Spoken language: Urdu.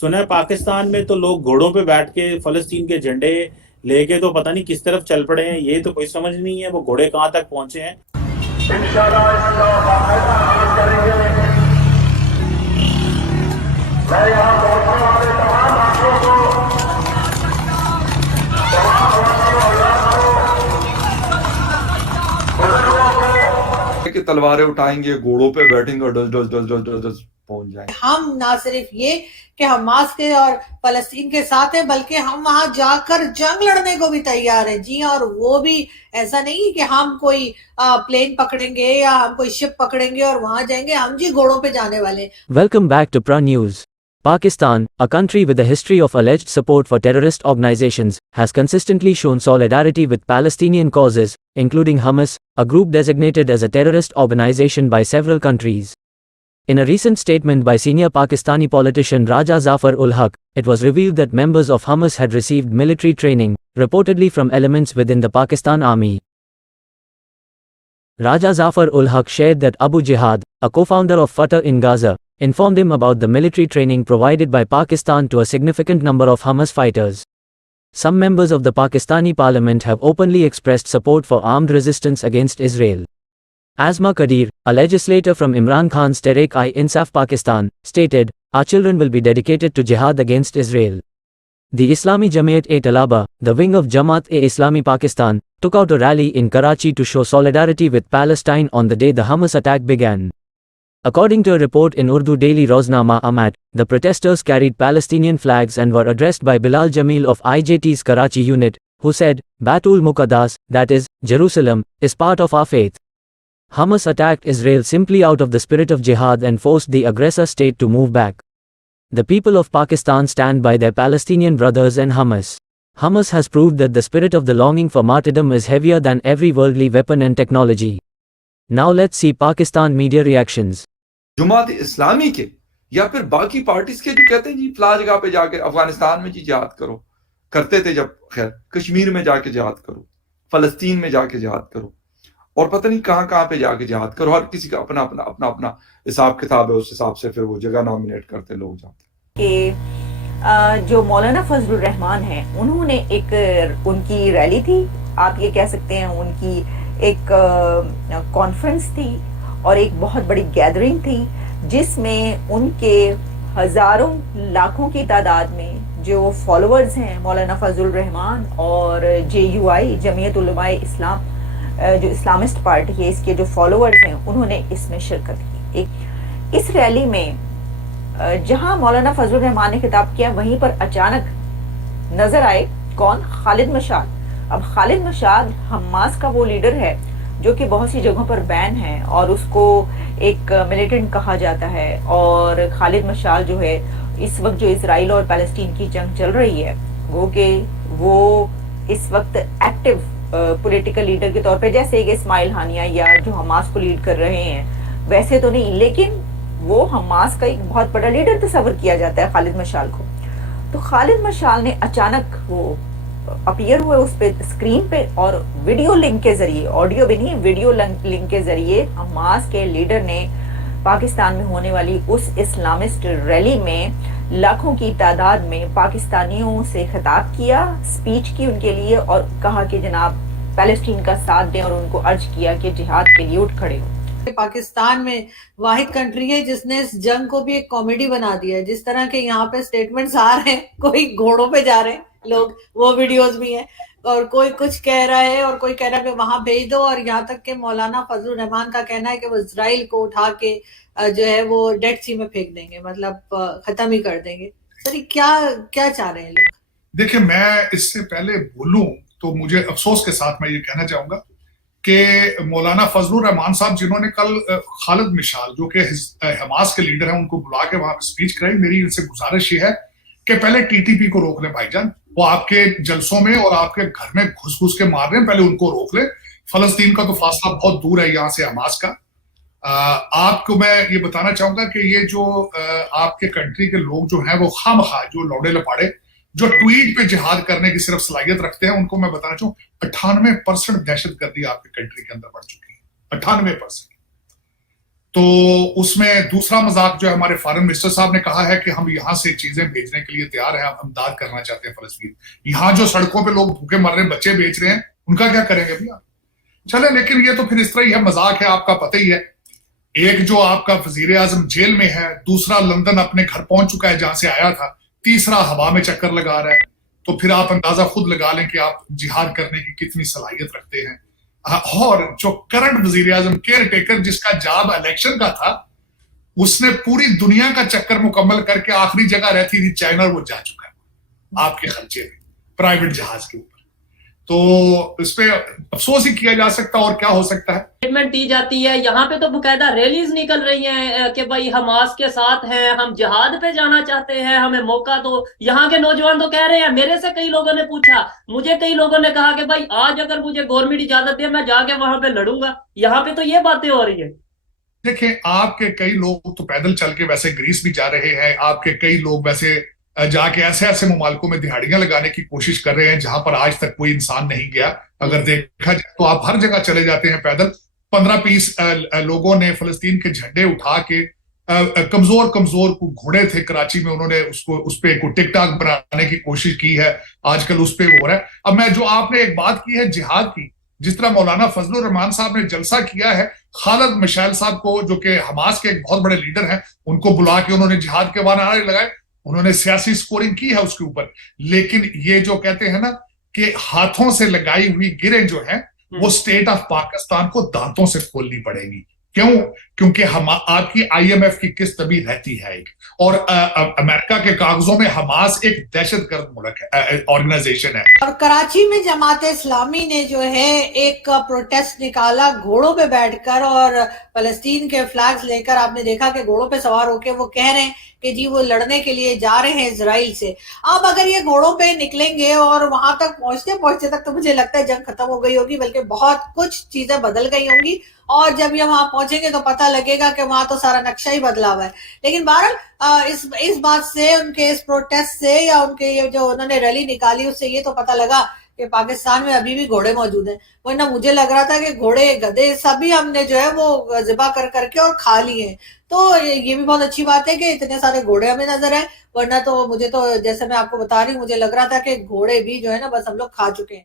سنا ہے پاکستان میں تو لوگ گھوڑوں پہ بیٹھ کے فلسطین کے جھنڈے لے کے تو پتہ نہیں کس طرف چل پڑے ہیں، یہ تو کوئی سمجھ نہیں ہے وہ گھوڑے کہاں تک پہنچے ہیں۔ انشاءاللہ اس کا باقاعدہ عمل کریں گے۔ میں یہاں پہنچنے والے تمام باتوں کو، تمام خواتین اور اولاد کو، بزرگوں کو کہ تلواریں اٹھائیں گے، گھوڑوں پہ بیٹھیں گے اور ڈس ڈس ڈس ڈس ڈس ڈس پہنچ جائیں گے۔ ہم نہ صرف یہ کہ حماس کے اور فلسطین کے ساتھ ہیں، بلکہ ہم وہاں جا کر جنگ لڑنے کو بھی تیار ہیں۔ جی، اور وہ بھی ایسا نہیں کہ ہم کوئی پلین پکڑیں گے یا ہم کوئی شپ پکڑیں گے اور وہاں جائیں گے، ہم جی گھوڑوں پہ جانے والے ہیں۔ Welcome back to PRA News. Pakistan, a country with a history of alleged support for terrorist organizations, has consistently shown solidarity with Palestinian causes, including Hamas, a group designated as a terrorist organization by several countries. In a recent statement by senior Pakistani politician Raja Zafar ul Haq, it was revealed that members of Hamas had received military training, reportedly from elements within the Pakistan Army. Raja Zafar ul Haq shared that Abu Jihad, a co-founder of Fatah in Gaza, informed him about the military training provided by Pakistan to a significant number of Hamas fighters. Some members of the Pakistani parliament have openly expressed support for armed resistance against Israel. Azma Qadir, a legislator from Imran Khan's Tehreek-i-Insaf Pakistan, stated, "Our children will be dedicated to jihad against Israel." The Islami Jamiat-e-Talaba, the wing of Jamaat-e-Islami Pakistan, took out a rally in Karachi to show solidarity with Palestine on the day the Hamas attack began. According to a report in Urdu daily Roznama Amat, the protesters carried Palestinian flags and were addressed by Bilal Jamil of IJT's Karachi unit, who said, "Batul Muqaddas, that is, Jerusalem, is part of our faith." Hamas attacked Israel simply out of the spirit of jihad and forced the aggressor state to move back. The people of Pakistan stand by their Palestinian brothers and Hamas. Hamas has proved that the spirit of the longing for martyrdom is heavier than every worldly weapon and technology. Now let's see Pakistan media reactions. Jamaat Islami کے یا پھر باقی پارٹیز کے جو کہتے ہیں جی فلاں جگہ پہ جا کے افغانستان میں جی جہاد کرو، کرتے تھے جب، خیر کشمیر میں جا کے جہاد کرو، فلسطین میں جا کے جہاد کرو، اور پتہ نہیں کہاں کہاں پہ جا کے جہاد کرو، ہر کسی کا اپنا اپنا اپنا اپنا حساب کتاب ہے، اس حساب سے پھر وہ جگہ نامینیٹ کرتے لوگ جاتے کہ جو مولانا فضل الرحمان ہیں، انہوں نے ایک ان کی ریلی تھی، آپ یہ کہہ سکتے ہیں ان کی ایک کانفرنس تھی اور ایک بہت بڑی گیدرنگ تھی، جس میں ان کے ہزاروں لاکھوں کی تعداد میں جو فالوورز ہیں مولانا فضل الرحمان اور JUI جمعیت علماء اسلام، جو اسلامسٹ پارٹی ہے، اس کے جو فالوورز ہیں انہوں نے اس میں شرکت کی۔ اس ریلی میں جہاں مولانا فضل الرحمان نے خطاب کیا، وہیں پر اچانک نظر آئے کون؟ خالد مشال۔ اب خالد مشال حماس کا وہ لیڈر ہے جو کہ بہت سی جگہوں پر بین ہے اور اس کو ایک ملیٹنٹ کہا جاتا ہے، اور خالد مشال جو ہے اس وقت جو اسرائیل اور فلسطین کی جنگ چل رہی ہے، وہ کہ وہ اس وقت ایکٹیو پولیٹیکل لیڈر کے طور پہ، جیسے کہ اسماعیل ہانیہ یا جو حماس کو لیڈ کر رہے ہیں ویسے تو نہیں، لیکن وہ حماس کا ایک بہت بڑا لیڈر تصور کیا جاتا ہے خالد مشال کو۔ تو خالد مشال نے اچانک وہ اپیئر ہوئے اس پہ اسکرین پہ، اور ویڈیو لنک کے ذریعے، آڈیو بھی نہیں، ویڈیو لنک کے ذریعے حماس کے لیڈر نے پاکستان میں ہونے والی اس اسلامسٹ ریلی میں لاکھوں کی تعداد میں پاکستانیوں سے خطاب کیا، سپیچ کی ان کے لیے، اور کہا کہ جناب فلسطین کا ساتھ دیں، اور ان کو ارج کیا کہ جہاد کے لیے اٹھ کھڑے ہو۔ پاکستان میں واحد کنٹری ہے جس نے اس جنگ کو بھی ایک کامیڈی بنا دیا ہے، جس طرح کے یہاں پہ سٹیٹمنٹس آ رہے ہیں، کوئی گھوڑوں پہ جا رہے ہیں لوگ، وہ ویڈیوز بھی ہیں، اور کوئی کچھ کہہ رہا ہے اور کوئی کہہ رہا ہے کہ وہاں بھیج دو، اور یہاں تک کہ مولانا فضل الرحمان کا کہنا ہے کہ وہ اسرائیل کو اٹھا کے جو ہے وہ ڈیڈ سی میں پھینک دیں گے، مطلب ختم ہی کر دیں گے۔ سر یہ کیا چاہ رہے ہیں لوگ؟ دیکھیں، میں اس سے پہلے بولوں تو مجھے افسوس کے ساتھ میں یہ کہنا چاہوں گا کہ مولانا فضل الرحمان صاحب جنہوں نے کل خالد مشال جو کہ حماس کے لیڈر ہیں ان کو بلا کے وہاں پہ سپیچ کرائی، میری ان سے گزارش یہ ہے کہ پہلے TTP کو روک لیں بھائی جان، وہ آپ کے جلسوں میں اور آپ کے گھر میں گھس کے مار رہے ہیں، پہلے ان کو روک لیں۔ فلسطین کا تو فاصلہ بہت دور ہے یہاں سے حماس کا۔ آپ کو میں یہ بتانا چاہوں گا کہ یہ جو آپ کے کنٹری کے لوگ جو ہیں وہ خواہ جو لوڑے لپاڑے جو ٹویٹ پہ جہاد کرنے کی صرف صلاحیت رکھتے ہیں، ان کو میں بتانا چاہوں 98% دہشت گردی آپ کے کنٹری کے اندر بڑھ چکی ہے، 98%۔ تو اس میں دوسرا مذاق جو ہے ہمارے فارن منسٹر صاحب نے کہا ہے کہ ہم یہاں سے چیزیں بھیجنے کے لیے تیار ہیں, ہم امداد کرنا چاہتے ہیں فلسطین. یہاں جو سڑکوں پہ لوگ بھوکے مر رہے ہیں, بچے بیچ رہے ہیں, ان کا کیا کریں گے بھیا؟ چلے, لیکن یہ تو پھر اس طرح ہی ہے, مذاق ہے, آپ کا پتہ ہی ہے. ایک جو آپ کا وزیر اعظم جیل میں ہے, دوسرا لندن اپنے گھر پہنچ چکا ہے جہاں سے آیا تھا, تیسرا ہوا میں چکر لگا رہا ہے. تو پھر آپ اندازہ خود لگا لیں کہ آپ جہاد کرنے کی کتنی صلاحیت رکھتے ہیں. اور جو کرنٹ وزیر اعظم کیئر ٹیکر, جس کا جاب الیکشن کا تھا, اس نے پوری دنیا کا چکر مکمل کر کے آخری جگہ رہتی تھی چائنا, وہ جا چکا ہے آپ کے خرچے میں پرائیویٹ جہاز کے اوپر. تو اس پہ افسوس ہی کیا جا سکتا, اور کیا ہو سکتا ہے. اسٹیٹمنٹ دی جاتی ہے, یہاں پہ تو باقاعدہ ریلیز نکل رہی ہیں کہ بھائی حماس کے ساتھ ہیں, ہم جہاد پہ جانا چاہتے ہیں, ہمیں موقع دو. یہاں کے نوجوان تو کہہ رہے ہیں, میرے سے کئی لوگوں نے پوچھا, مجھے کئی لوگوں نے کہا کہ بھائی آج اگر مجھے گورنمنٹ اجازت دے میں جا کے وہاں پہ لڑوں گا. یہاں پہ تو یہ باتیں ہو رہی ہیں. دیکھیں, آپ کے کئی لوگ تو پیدل چل کے ویسے گریس بھی جا رہے ہیں, آپ کے کئی لوگ ویسے جا کے ایسے ایسے ممالکوں میں دہاڑیاں لگانے کی کوشش کر رہے ہیں جہاں پر آج تک کوئی انسان نہیں گیا. اگر دیکھا جائے تو آپ ہر جگہ چلے جاتے ہیں پیدل. 15-20 لوگوں نے فلسطین کے جھنڈے اٹھا کے, کمزور کو گھوڑے تھے کراچی میں, انہوں نے اس پہ ٹک ٹاک بنانے کی کوشش کی ہے. آج کل اس پہ ہو رہا ہے. اب میں جو آپ نے ایک بات کی ہے جہاد کی, جس طرح مولانا فضل الرحمان صاحب نے جلسہ کیا ہے, خالد مشعل صاحب کو جو کہ حماس کے ایک بہت بڑے لیڈر ہیں, ان کو بلا کے انہوں نے جہاد کے نعرے لگائے, انہوں نے سیاسی سکورنگ کی ہے اس کے اوپر. لیکن یہ جو کہتے ہیں نا کہ ہاتھوں سے لگائی ہوئی گریں جو ہیں, وہ اسٹیٹ آف پاکستان کو دانتوں سے کھولنی پڑے گی. کیوں؟ کیونکہ آپ کی IMF کی قسط بھی رہتی ہے ایک, اور امریکہ کے کاغذوں میں حماس ایک دہشت گرد ملک ہے, آرگنائزیشن ہے. اور کراچی میں جماعت اسلامی نے جو ہے ایک پروٹیسٹ نکالا گھوڑوں پہ بیٹھ کر, اور فلسطین کے فلیگز لے کر. آپ نے دیکھا کہ گھوڑوں پہ سوار ہو کے وہ کہہ رہے ہیں کہ جی وہ لڑنے کے لیے جا رہے ہیں اسرائیل سے. اب اگر یہ گھوڑوں پہ نکلیں گے اور وہاں تک پہنچتے تک تو مجھے لگتا ہے جنگ ختم ہو گئی ہوگی, بلکہ بہت کچھ چیزیں بدل گئی ہوں گی, اور جب یہ وہاں پہنچیں گے تو پتہ لگے گا کہ وہاں تو سارا نقشہ ہی بدلا ہوا ہے. لیکن بہرحال اس بات سے, ان کے اس پروٹیسٹ سے, یا ان کے یہ جو انہوں نے ریلی نکالی, اس سے یہ تو پتہ لگا کہ پاکستان میں ابھی بھی گھوڑے موجود ہیں. ورنہ مجھے لگ رہا تھا کہ گھوڑے گدھے سبھی ہم نے جو ہے وہ ذبح کر کے اور کھا لیے ہیں. تو یہ بھی بہت اچھی بات ہے کہ اتنے سارے گھوڑے ہمیں نظر آئے, ورنہ تو مجھے تو جیسے میں آپ کو بتا رہی ہوں, مجھے لگ رہا تھا کہ گھوڑے بھی جو ہے نا بس ہم لوگ کھا چکے ہیں.